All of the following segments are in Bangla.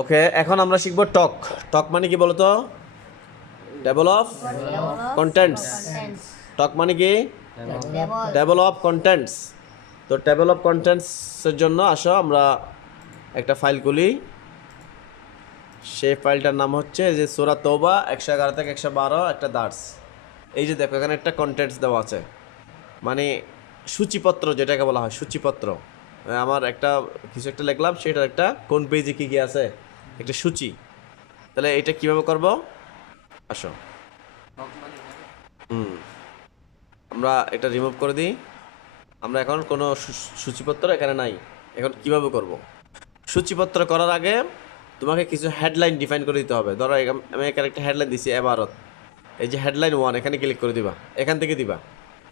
ওকে, এখন আমরা শিখব টক। টক মানে কি বলতো? Table of contents. টক মানে কি? Table of contents. তো টেবল অফ কন্টেন্টসের জন্য আসো আমরা একটা ফাইল খুলি। সেই ফাইলটার নাম হচ্ছে যে সূরা তওবা 111 থেকে 112 একটা দার্স। এই যে দেখো এখানে একটা কন্টেন্টস দেওয়া আছে, মানে সূচিপত্র যেটাকে বলা হয়, সূচিপত্র। আমার একটা কিছু একটা লিখলাম, সেটার একটা কোন পেজে কী কী আছে একটা সূচি। তাহলে এটা কিভাবে করব? আসো আমরা এটা রিমুভ করে দিই। আমরা এখন কোনো সূচিপত্র এখানে নাই। এখন কিভাবে করব? সূচিপত্র করার আগে তোমাকে কিছু হেডলাইন ডিফাইন করে দিতে হবে। ধরো আমি এখানে একটা হেডলাইন দিছি এবারত। এই যে হেডলাইন 1, এখানে ক্লিক করে দিবা, এখান থেকে দিবা।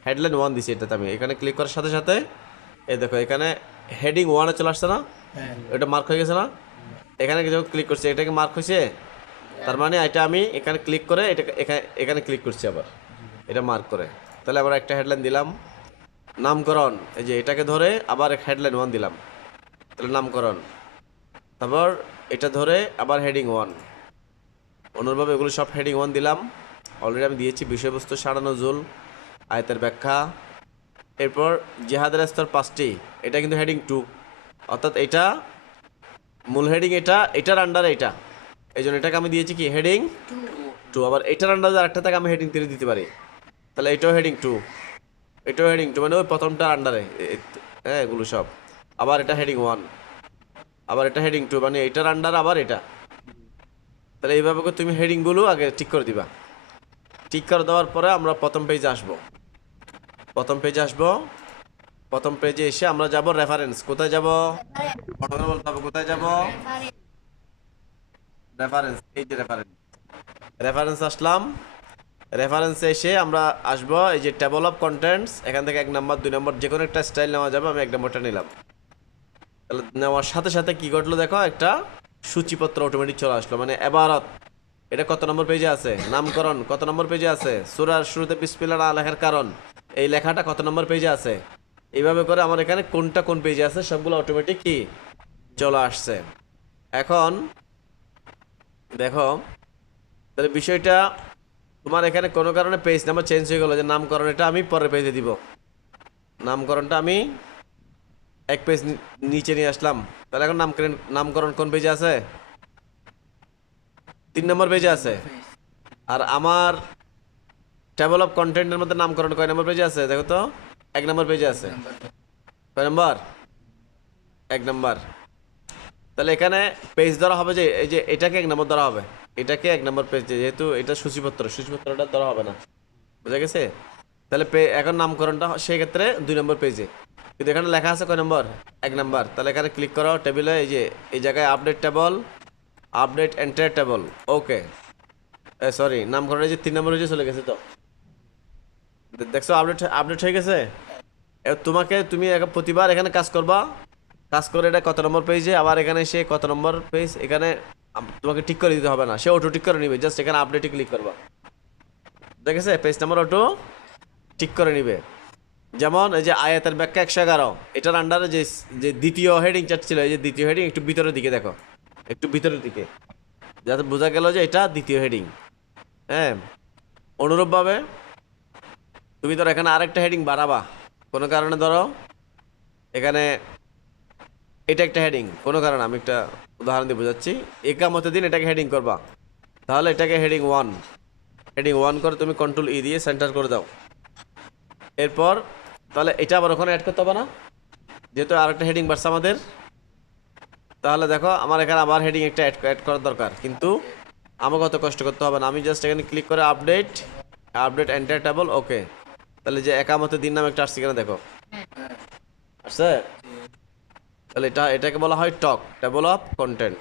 হেডলাইন 1 দিছি, এটাতে আমি এখানে ক্লিক করার সাথে সাথে এই দেখো এখানে হেডিং 1-এ চলে আসছে না? এটা মার্ক হয়ে গেছে না? এখানে যখন ক্লিক করছি এটাকে মার্ক হয়েছে, তার মানে এটা আমি এখানে ক্লিক করে এটা এখানে ক্লিক করছি আবার এটা মার্ক করে। তাহলে আবার একটা হেডলাইন দিলাম, নামকরণ। এই যে এটাকে ধরে আবার হেডলাইন 1 দিলাম, তাহলে নামকরণ। তারপর এটা ধরে আবার হেডিং 1। অনুরূপভাবে এগুলো সব হেডিং 1 দিলাম। অলরেডি আমি দিয়েছি বিষয়বস্তু, সাড়া নজুল, আয়াতের ব্যাখ্যা। এরপর জিহাদের স্তর 5টি, এটা কিন্তু হেডিং 2, অর্থাৎ এটা মূল হেডিং, এটার আন্ডারে এটা, এই জন্য এটাকে আমি দিয়েছি কি হেডিং 2। আবার এটার আন্ডারে আরেকটা থেকে আমি হেডিং 3 দিতে পারি, তাহলে এটাও হেডিং 2, এটাও হেডিং 2, মানে ওই প্রথমটার আন্ডারে। হ্যাঁ, এগুলো সব। আবার এটা হেডিং 1, আবার এটা হেডিং 2, মানে এটার আন্ডার আবার এটা। তাহলে এইভাবে করে তুমি হেডিংগুলো আগে ঠিক করে দিবা। ঠিক করে দেওয়ার পরে আমরা প্রথম পেজে আসবো। প্রথম পেজে এসে আমরা যাব রেফারেন্স। কোথায় যাব? বলতে হবে কোথায় যাব? রেফারেন্স। এই যে রেফারেন্স আসলাম। রেফারেন্সে এসে আমরা আসবো এই যে টেবল অফ কন্টেন্টস। এখান থেকে 1 নম্বর 2 নম্বর যে কোনো একটা স্টাইল নেওয়া যাবে। আমি 1 নম্বরটা নিলাম। তাহলে নেওয়ার সাথে সাথে কি ঘটলো দেখো, একটা সূচিপত্র অটোমেটিক চলে আসলো, মানে এবারত। এটা কত নম্বর পেজে আছে? নামকরণ কত নম্বর পেজে আছে? সূরার শুরুতে বিসমিল্লাহ না লেখার কারণ, এই লেখাটা কত নম্বর পেজে আছে? এইভাবে করে আমার এখানে কোনটা কোন পেজে আছে সবগুলো অটোমেটিক কি চলে আসছে। এখন দেখো, তাহলে বিষয়টা তোমার এখানে কোনো কারণে পেজ নাম্বার চেঞ্জ হয়ে গেলো, যে নামকরণ এটা আমি পরের পেজে দিব। নামকরণটা আমি 1 পেজ নিচে নিয়ে আসলাম। তাহলে এখন নামকরণ কোন পেজে আছে? 3 নম্বর পেজে আছে। আর আমার টেবল অফ কন্টেন্টের মধ্যে নামকরণ কয় নম্বর পেজে আছে দেখো তো? 1 নম্বর পেজে আছে। কয় নম্বর? 1 নম্বর। তাহলে এখানে পেজ ধরা হবে যে এই যে এটাকে 1 নম্বর ধরা হবে, এটাকে 1 নম্বর পেজ, যেহেতু এটা সূচিপত্রটা ধরা হবে না। বুঝা গেছে? তাহলে এখন নামকরণটা সেক্ষেত্রে 2 নম্বর পেজে, কিন্তু এখানে লেখা আছে কয় নম্বর? 1 নম্বর। তাহলে এখানে ক্লিক করো টেবিলে, এই যে এই জায়গায় update table, update enter table. Okay, sorry, নামকরণে যে 3 নম্বর হয়েছে চলে গেছে। তো দেখছো আপডেট হয়ে গেছে। এবার তুমি প্রতিবার এখানে কাজ করবা, কাজ করে এটা কত নম্বর পেজে, আবার এখানে সে কত নম্বর পেজ, এখানে তোমাকে ঠিক করে দিতে হবে না, সে অটো ঠিক করে নিবে। জাস্ট এখানে আপডেটে ক্লিক করবা, দেখেছে? পেজ নাম্বার অটো ঠিক করে নিবে। যেমন এই যে আয়াতের ব্যাখ্যা 111, এটার আন্ডারে যে যে দ্বিতীয় হেডিং চার্ট ছিল, এই যে দ্বিতীয় হেডিং একটু ভিতরের দিকে দেখো, একটু ভিতরের দিকে, যাতে বোঝা গেল যে এটা দ্বিতীয় হেডিং। হ্যাঁ, অনুরূপভাবে তুমি ধরো এখানে আরেকটা হেডিং বাড়াবা কোনো কারণে, ধরো এখানে এটা একটা হেডিং কোনো কারণে, আমি একটা উদাহরণ দিয়ে বোঝাচ্ছি। একামতের দিন এটাকে হেডিং করবা, তাহলে এটাকে হেডিং 1 করে তুমি কন্ট্রোল ই দিয়ে সেন্টার করে দাও। এরপর তাহলে এটা আবার ওখানে অ্যাড করতে হবে না, যেহেতু আরেকটা হেডিং বাড়ছে আমাদের। তাহলে দেখো আমার এখানে আবার হেডিং একটা অ্যাড করার দরকার, কিন্তু আমাকে অত কষ্ট করতে হবে না। আমি জাস্ট এখানে ক্লিক করে আপডেট এন্টার টেবল। ওকে, তাহলে যে একামতের দিন নামে একটা আসছে কিনা দেখো, আসছে। তাহলে এটাকে বলা হয় টক, টেবল অফ কন্টেন্ট।